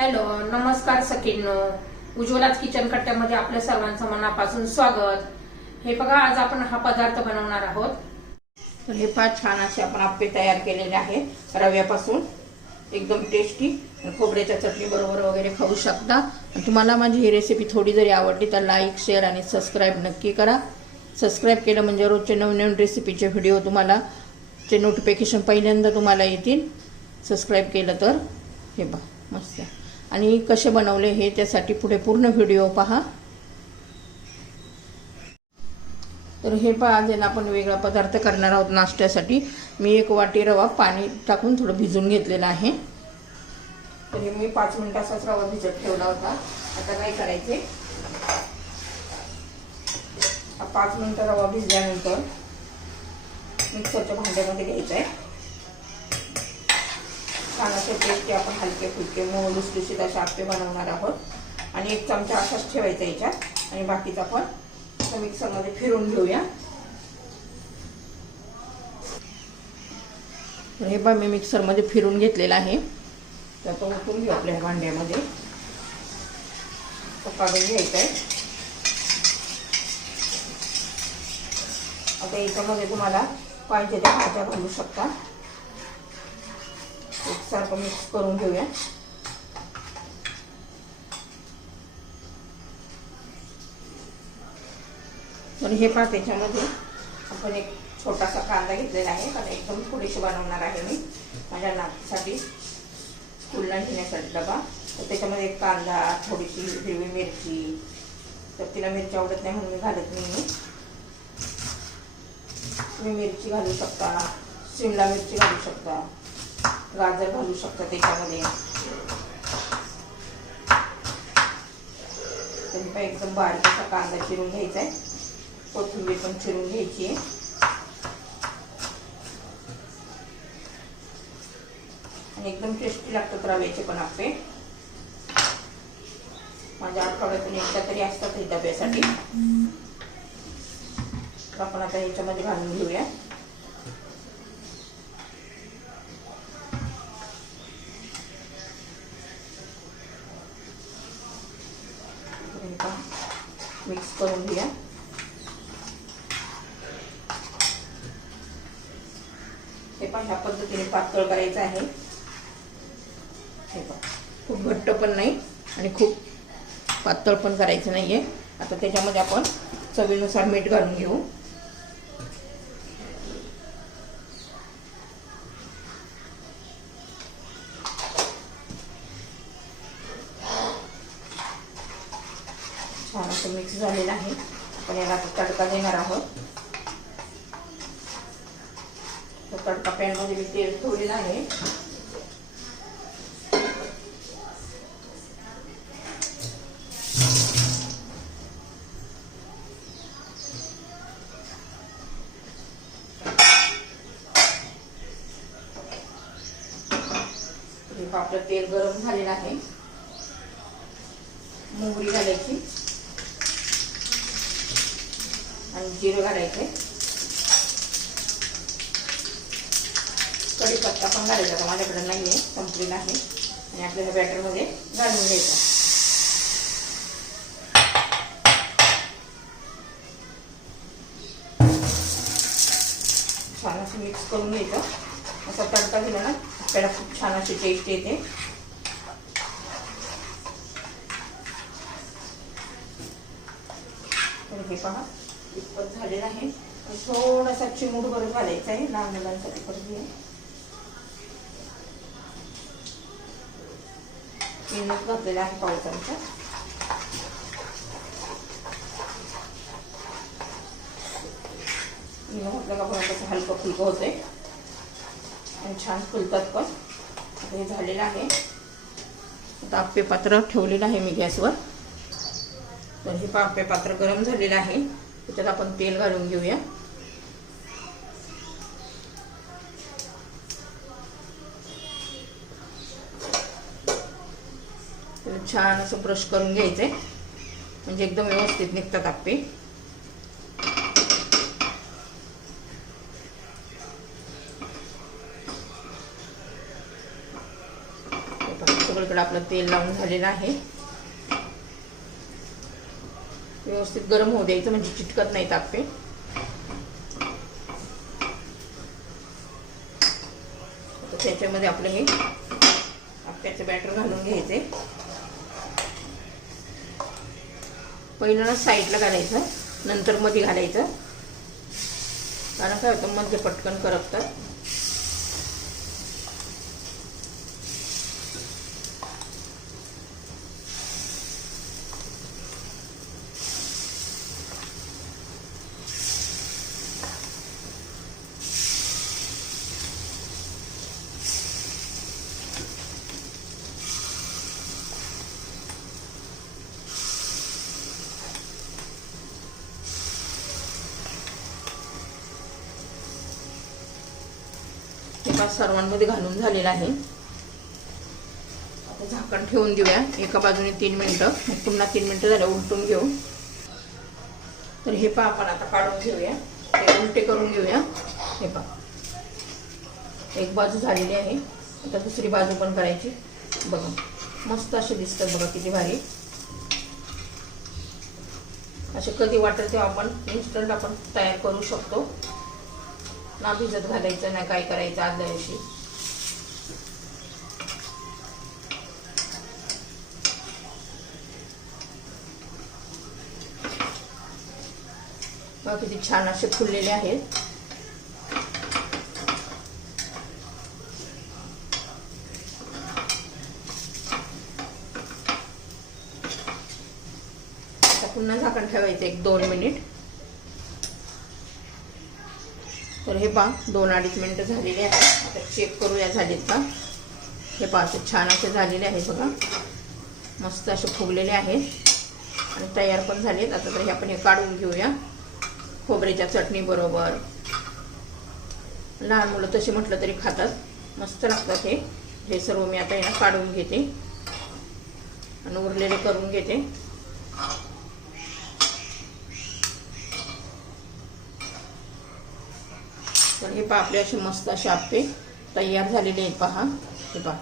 Hello, नमस्कार सखींनो. उज्ज्वलाच kitchen कट्ट्यामध्ये आपल्या सर्वांचं मनापासून स्वागत. हे बघा, आज आपण हा पदार्थ बनवणार आहोत. तर हे फार छान असे आपण आप्पे तयार केलेले आहे रव्यापासून. एकदम टेस्टी. खोबऱ्याच्या चटणी बरोबर वगैरे खाऊ शकता. तुम्हाला माझी ही रेसिपी थोडी जरी आवडली तर लाईक, शेअर आणि सबस्क्राईब नक्की करा. सबस्क्राईब केलं म्हणजे रोजचे नवीन रेसिपीचे व्हिडिओ तुम्हाला चे नोटिफिकेशन पहिल्यांदा तुम्हाला येतील. सबस्क्राईब केलं तर. हे बघा मस्त. आणि कसे बनवले हे त्यासाठी पुढे पूर्ण व्हिडिओ पहा. तर हे पहा, आज आपण वेगळा पदार्थ करणार आहोत नाश्त्यासाठी. मी 1 वाटी रवा पाणी टाकून थोडं भिजून घेतलेला आहे. तर हे मी 5 मिनिटाचाच रवा भिजत ठेवला होता. आता काय करायचे, 5 मिनिटं रवा भिजल्यानंतर मिक्सरच्या भांड्यामध्ये घ्यायचं आहे. छान असे टेस्टी आपण हलके फुलके मऊ लुसलुशीत असे आप्पे बनवणार आहोत. आणि 1 चमचा असाच ठेवायचा याच्यात आणि बाकीचा आपण मिक्सरमध्ये फिरून घेऊया. तर हे बघा, मी मिक्सरमध्ये फिरून घेतलेला आहे. तर तो ओतून घेऊ आपल्या भांड्यामध्ये. तो काढून घ्यायचा आहे. आता याच्यामध्ये तुम्हाला पाहिजे त्या भाज्या घालू शकता. एकसारखं मिक्स करून घेऊया. तर हे पहा, त्याच्यामध्ये आपण एक छोटासा कांदा घेतलेला आहे. कारण एकदम थोडीशी बनवणार आहे मी माझ्या नातीसाठी, स्कूलला नेण्यासाठी डबा. तर त्याच्यामध्ये एक कांदा, थोडीशी हिरवी मिरची. तर तिला मिरची आवडत नाही म्हणून मी घालत नाही. तुम्ही मिरची घालू शकता, शिमला मिरची घालू शकता, गाजर घालू शकता त्याच्यामध्ये. तर एकदम बारीक असा कांदा चिरून घ्यायचा आहे. कोथिंबीर पण चिरून घ्यायची आहे. आणि एकदम टेस्टी लागतात रव्याचे पण आप्पे. माझ्या आठवड्यातून एकदा तरी असतात हे डब्यासाठी. तर आपण आता याच्यामध्ये घालून घेऊया. मिक्स करून घ्या. हे पण ह्या पद्धतीने पातळ करायचं आहे. हे पण खूप घट्ट पण नाही आणि खूप पातळ पण करायचं नाहीये. आता त्याच्यामध्ये आपण चवीनुसार मीठ घालून घेऊ. छान असं मिक्स झालेलं आहे. आपण याला तडका देणार आहोत. तर तडका पॅनमध्ये मी तेल ठेवलेलं आहे. आपलं तेल गरम झालेलं आहे. मोहरी घालायची आणि जिरं घालायचे. कढीपत्ता पण घालायचा, माझ्याकडे नाहीये, संपलेला आहे. आणि आपल्याला बॅटरमध्ये घालून घ्यायचा. छान असं मिक्स करून घ्यायचं. असा तडका दिला ना आपल्याला खूप छान अशी टेस्ट येते. तर हे पहा, इतकं झालेलं आहे. थोडासा चिमूटभर घालायचा आहे लहान मुलांसाठी. परत मीठ घातलेला आहे पाव चमचा. घातलं का पण कसं हलकं फुलकं होतंय आणि छान फुलतात पण. आता हे झालेलं आहे. आता आप्पे पात्र ठेवलेलं आहे मी गॅसवर. तर हे आप्पे पात्र गरम झालेलं आहे. त्याच्यात आपण तेल घालून घेऊया. छान असं ब्रश करून घ्यायचंय म्हणजे एकदम व्यवस्थित निघतात आप्पे. सगळीकडे आपलं तेल लावून झालेलं आहे. व्यवस्थित गरम होऊ द्यायचं म्हणजे चिटकत नाहीत आप्पे. तर त्याच्यामध्ये आपलं हे आप्प्याचं बॅटर घालून घ्यायचे. पहिलं ना साईडला घालायचं, नंतर मध्ये घालायचं, कारण काय होतं मध्ये पटकन करपतात. सर्वांमध्ये घालून झालेला आहे. आता झाकण ठेवून देऊया एका बाजूने 3 मिनिटं, पुन्हा 3 मिनिटं झालं उलटून घेऊ. तर हे पहा आपण आता काढून घेऊया, ते उलटे करून घेऊया. हे पहा एक बाजू झालेली आहे, आता दुसरी बाजू पण करायची. बघा मस्त असे दिसतात, बघा किती भारी. असे कधी वाटेल तेव्हा आपण इन्स्टंट आपण तयार करू शकतो, ना भिजत घालायचं ना काय करायचं आदल्या दिवशी. किती छान असे फुललेले आहेत. आता पुन्हा झाकण ठेवायचं 1-2 मिनिट. तर हे पहा 2-2.5 मिनिटं झालेले आहेत. आता चेक करूया झालेत का. हे पहा असे छान असे झालेले आहेत बघा, मस्त असे फुगलेले आहेत आणि तयार पण झालेत. आता तर हे आपण हे काढून घेऊया खोबऱ्याच्या चटणी बरोबर. लहान मुलं तसे म्हटलं तरी खातात, मस्त लागतात हे. हे सर्व मी आता याला काढून घेते आणि उरलेले करून घेते. तर हे पहा आपले असे मस्त असे आप्पे तयार झालेले आहेत. पहा हे पहा